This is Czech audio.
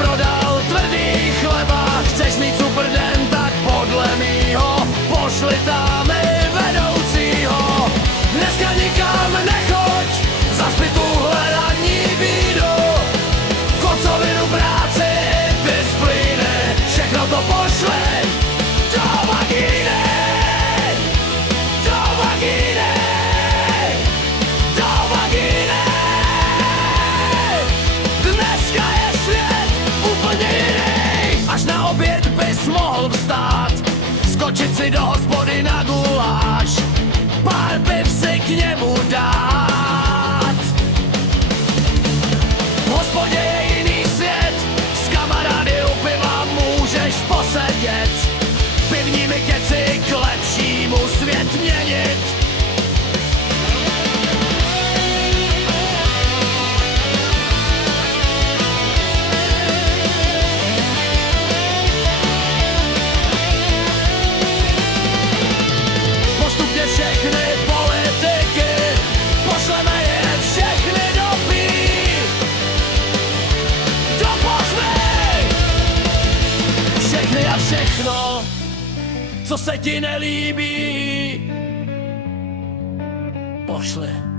prodal tvrdý chleba. Chceš mít super den, tak podle mýho pošli tam i vedoucího. Dneska nikam nechoď, zaspi tuhle ranní bídu. Kocovinu, práci i disciplíny, všechno to pošli do vagíny. Do vagíny. Do vagíny. Dneska je svět úplně jiný. Až na oběd bys mohl vstát, skočit si do hospody na guláš, pár piv si k němu dát. V hospodě je jiný svět, s kamarády u piva můžeš posedět. Pivními keci k lepšímu svět měnit. Postupně všechny politiky, pošleme je všechny do pír. Do pohřby. Všechny a všechno, co se ti nelíbí, pošli.